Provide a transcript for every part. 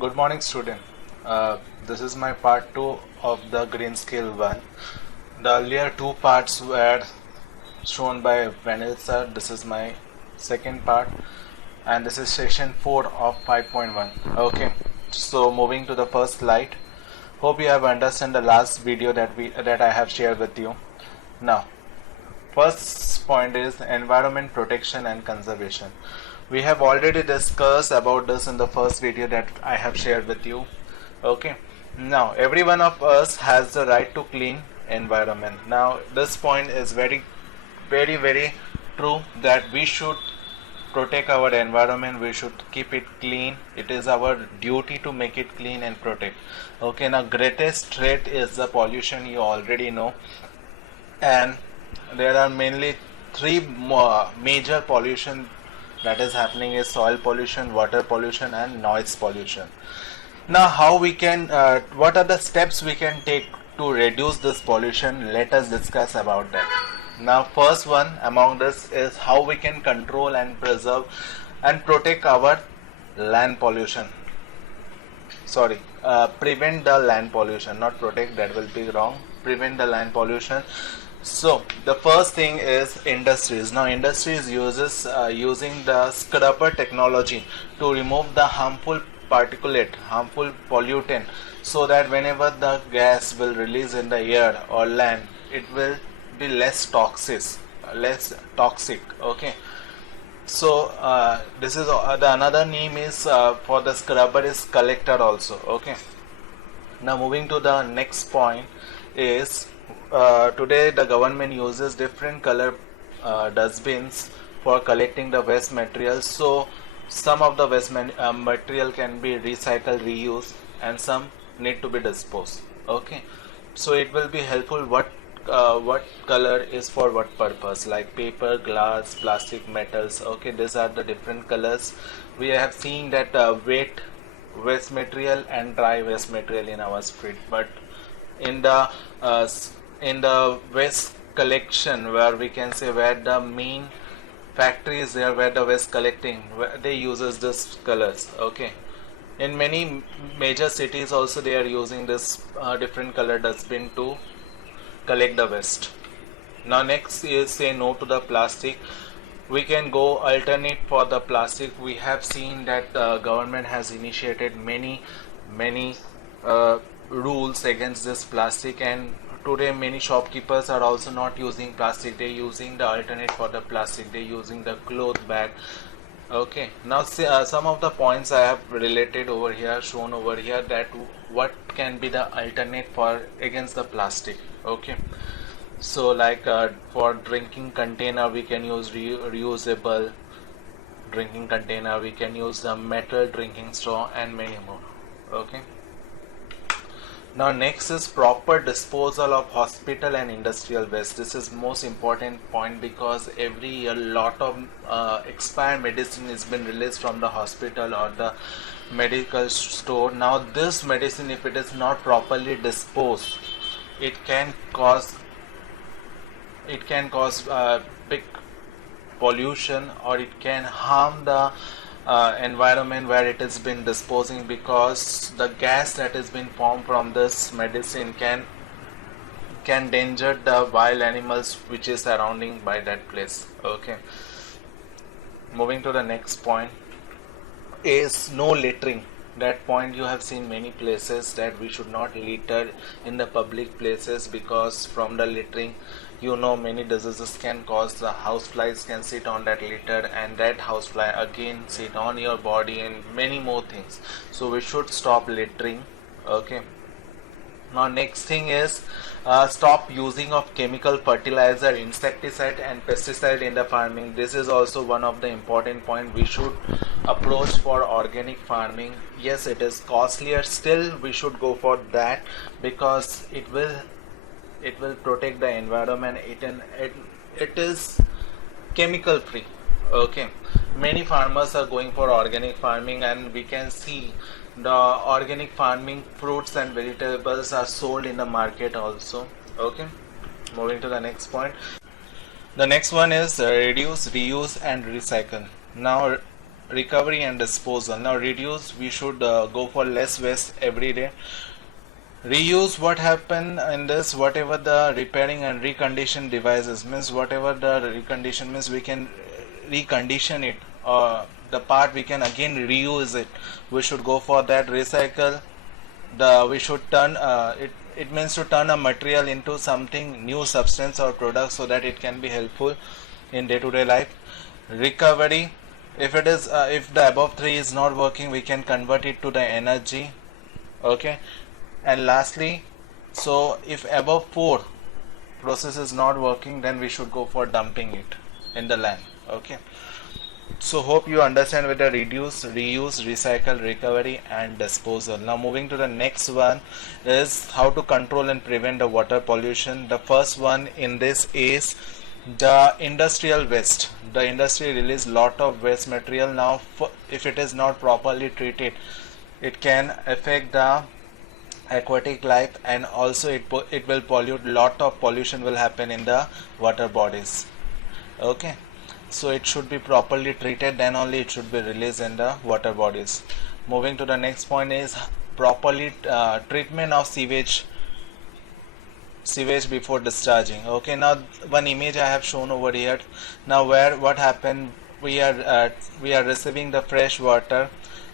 Good morning, student. This is my part 2 of the Green Skill 1. The earlier two parts were shown by Vanil sir. This is my second part, and this is section 4 of 5.1. Okay, so moving to the first slide. Hope you have understood the last video that I have shared with you. Now, first point is environment protection and conservation. We have already discussed about this in the first video that I have shared with you. Okay, now every one of us has the right to clean environment. Now this point is very true that we should protect our environment, we should keep it clean. It is our duty to make it clean and protect. Okay, now greatest threat is the pollution, you already know, and there are mainly three major pollution that is happening is soil pollution, water pollution, and noise pollution. Now how we can what are the steps we can take to reduce this pollution? Let us discuss about that. Now first one among this is how we can control and preserve and protect our land pollution. Prevent the land pollution, not protect, that will be wrong. Prevent the land pollution. So the first thing is industries. Now industries uses using the scrubber technology to remove the harmful particulate, harmful pollutant, so that whenever the gas will release in the air or land, it will be less toxic. Okay. So this is the another name is for the scrubber is collector also. Okay. Now moving to the next point is today the government uses different color dustbins for collecting the waste material. So some of the waste material can be recycled, reused, and some need to be disposed. Okay, so it will be helpful what color is for what purpose, like paper, glass, plastic, metals. Okay, these are the different colors. We have seen that wet waste material and dry waste material in our street, but in the waste collection, where we can say where the main factory is there, where the waste collecting, they uses this colors. Okay, in many major cities also they are using this different color dustbin to collect the waste. Now next is say no to the plastic. We can go alternate for the plastic. We have seen that government has initiated many rules against this plastic, and today many shopkeepers are also not using plastic. They're using the alternate for the plastic. They're using the cloth bag. Okay, now some of the points I have related over here, shown over here, that what can be the alternate for against the plastic. Okay, so like for drinking container we can use reusable drinking container, we can use the metal drinking straw, and many more. Okay, now next is proper disposal of hospital and industrial waste. This is most important point because every year lot of expired medicine has been released from the hospital or the medical store. Now this medicine, if it is not properly disposed, it can cause big pollution, or it can harm the environment where it has been disposing, because the gas that has been formed from this medicine can danger the wild animals which is surrounding by that place. Okay, moving to the next point is no littering. That point you have seen many places that we should not litter in the public places, because from the littering, you know, many diseases can cause. The houseflies can sit on that litter, and that housefly again sit on your body, and many more things. So we should stop littering. Okay, now next thing is stop using of chemical fertilizer, insecticide, and pesticide in the farming. This is also one of the important point. We should approach for organic farming. Yes, it is costlier, still we should go for that, because it will protect the environment. It is chemical free. Okay, many farmers are going for organic farming, and we can see the organic farming fruits and vegetables are sold in the market also. Okay, moving to the next point. The next one is reduce, reuse, and recycle. Now recovery and disposal. Now reduce, we should go for less waste every day. Reuse, what happen in this, whatever the repairing and recondition devices means, whatever the recondition means, we can recondition it, the part we can again reuse it, we should go for that. Recycle, we should turn it means to turn a material into something new, substance or product, so that it can be helpful in day-to-day life. Recovery, if it is if the above three is not working, we can convert it to the energy. Okay. And lastly, so if above four process is not working, then we should go for dumping it in the land. Okay. So hope you understand with the reduce, reuse, recycle, recovery and disposal. Now moving to the next one is how to control and prevent the water pollution. The first one in this is the industrial waste. The industry release lot of waste material. Now if it is not properly treated, it can affect the aquatic life, and also it will pollute, lot of pollution will happen in the water bodies. Okay, so it should be properly treated, then only it should be released in the water bodies. Moving to the next point is properly treatment of sewage before discharging. Okay, now one image I have shown over here. Now what happened, we are receiving the fresh water,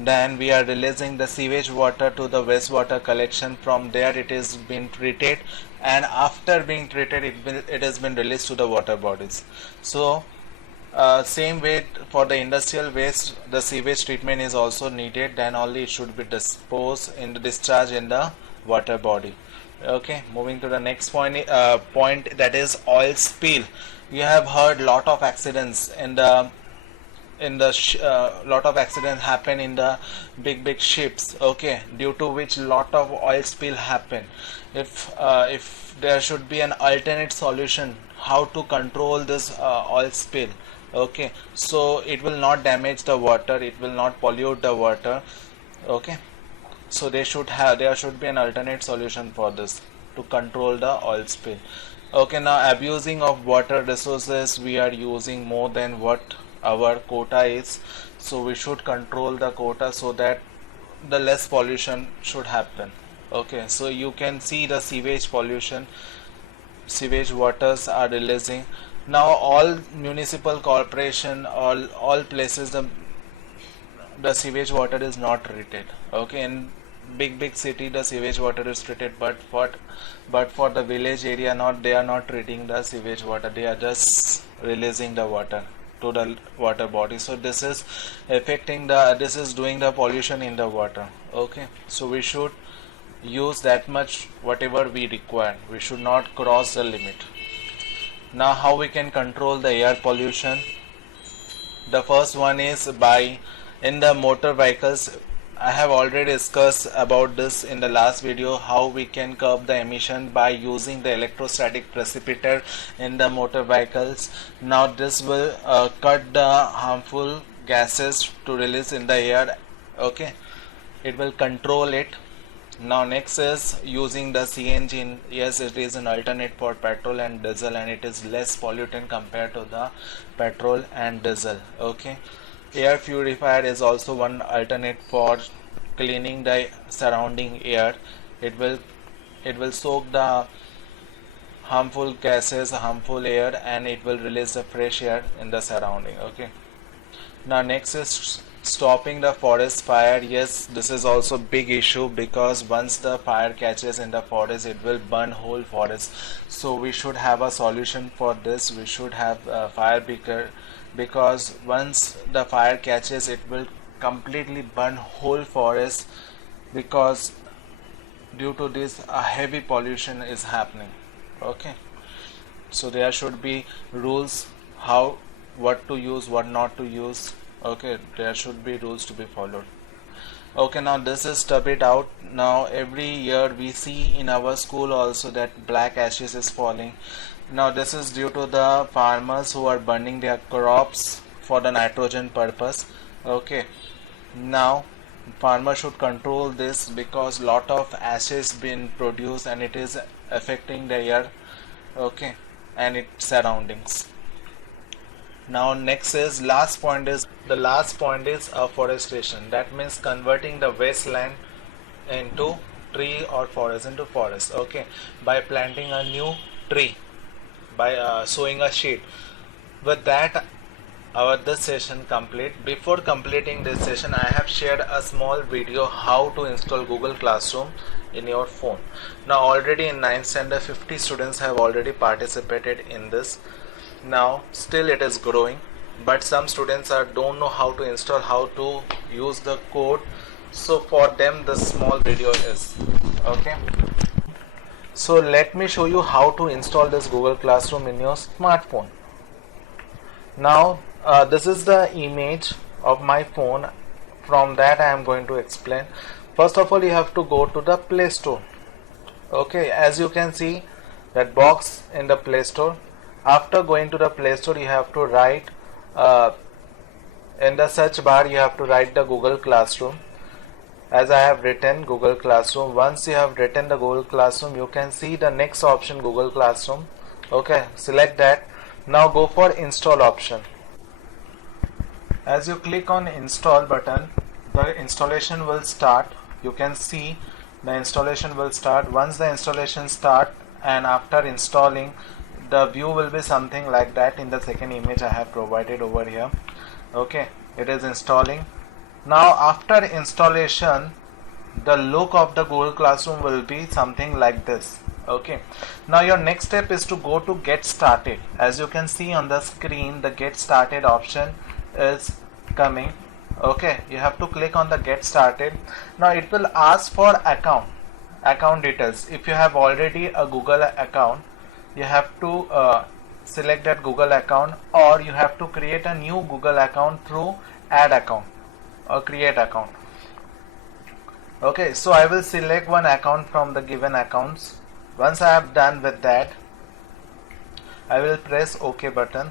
then we are releasing the sewage water to the wastewater collection. From there it is been treated, and after being treated it has been released to the water bodies. So same way for the industrial waste, the sewage treatment is also needed, then only it should be disposed in the discharge in the water body. Okay, moving to the next point, that is oil spill. You have heard lot of accidents lot of accidents happen in the big ships. Okay, due to which lot of oil spill happen. If there should be an alternate solution how to control this oil spill. Okay, so it will not damage the water, it will not pollute the water. Okay, so there should be an alternate solution for this to control the oil spill. Okay, now abusing of water resources, we are using more than what our quota is, so we should control the quota so that the less pollution should happen. Okay, so you can see the sewage pollution, sewage waters are releasing. Now all municipal corporation, all places, the sewage water is not treated. Okay, in big city the sewage water is treated, but for the village area they are not treating the sewage water, they are just releasing the water to the water body. So this is doing the pollution in the water. Okay, so we should use that much whatever we require, we should not cross the limit. Now how we can control the air pollution? The first one is in the motor vehicles. I have already discussed about this in the last video, how we can curb the emission by using the electrostatic precipitator in the motor vehicles. Now this will cut the harmful gases to release in the air. Okay, it will control it. Now next is using the CNG. Yes, it is an alternate for petrol and diesel, and it is less pollutant compared to the petrol and diesel. Okay, air purifier is also one alternate for cleaning the surrounding air. It will soak the harmful gases, harmful air, and it will release the fresh air in the surrounding. Okay, now next is stopping the forest fire. Yes, this is also big issue, because once the fire catches in the forest, it will burn whole forest. So we should have a solution for this. We should have a fire breaker, because once the fire catches, it will completely burn whole forest, because due to this a heavy pollution is happening. Okay, so there should be rules what to use, what not to use. Okay, there should be rules to be followed. Okay, now this is stub it out. Now every year we see in our school also that black ashes is falling. Now this is due to the farmers who are burning their crops for the nitrogen purpose. Okay, now farmers should control this, because lot of ashes been produced and it is affecting the air. Okay, and its surroundings. Now next is last point is afforestation. That means converting the wasteland into tree or forest into forest. Okay, by planting a new tree, by sowing a seed. With that, our this session complete. Before completing this session, I have shared a small video how to install Google Classroom in your phone. Now already in 9th standard 50 students have already participated in this. Now still it is growing, but some students don't know how to install, how to use the code. So for them this small video is okay. So let me show you how to install this Google Classroom in your smartphone. Now this is the image of my phone. From that I am going to explain. First of all, you have to go to the Play Store. Okay, as you can see that box in the Play Store. After going to the Play Store, you have to write in the search bar, you have to write the Google Classroom. As I have written Google Classroom. Once you have written the Google Classroom, you can see the next option, Google Classroom. Okay, select that. Now go for install option. As you click on install button, the installation will start. You can see the installation will start. Once the installation start, and after installing, the view will be something like that. In the second image I have provided over here. Okay, it is installing. Now after installation, the look of the Google Classroom will be something like this. Okay, now your next step is to go to get started. As you can see on the screen, the get started option is coming. Okay, you have to click on the get started. Now it will ask for account details. If you have already a Google account, you have to select that Google account, or you have to create a new Google account through add account or create account. Okay, so I will select one account from the given accounts. Once I have done with that, I will press OK button.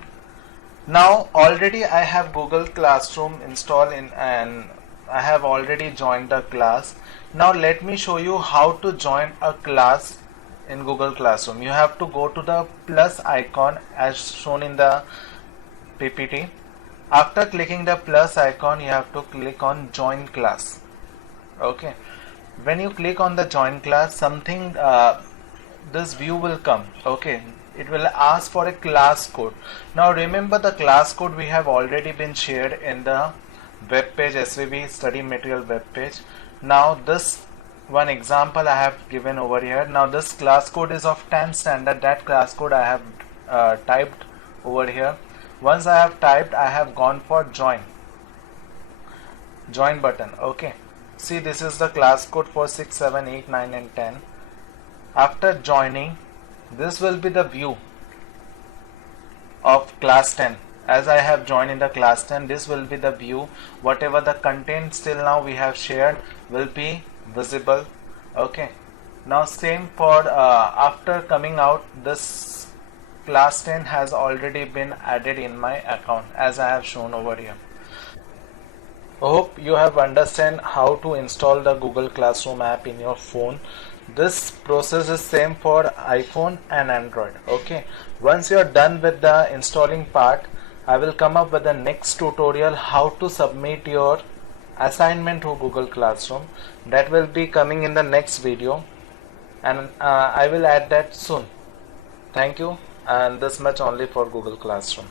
Now already I have Google Classroom installed in, and I have already joined the class. Now let me show you how to join a class in Google Classroom. You have to go to the plus icon as shown in the PPT. After clicking the plus icon, you have to click on join class. Okay, when you click on the join class, something this view will come. Okay, it will ask for a class code. Now remember, the class code we have already been shared in the web page, SVB study material web page. Now this one example I have given over here. Now this class code is of 10th standard. That class code I have typed over here. Once I have typed, I have gone for join button. Okay, see, this is the class code for 6, 7, 8, 9 and 10. After joining, this will be the view of class 10. As I have joined in the class 10, this will be the view. Whatever the content still now we have shared will be visible. Okay, now same for after coming out, this class 10 has already been added in my account as I have shown over here. Hope you have understand how to install the Google Classroom app in your phone. This process is same for iPhone and Android. Okay, once you are done with the installing part, I will come up with the next tutorial how to submit your assignment to Google Classroom. That will be coming in the next video, and I will add that soon. Thank you, and this much only for Google Classroom.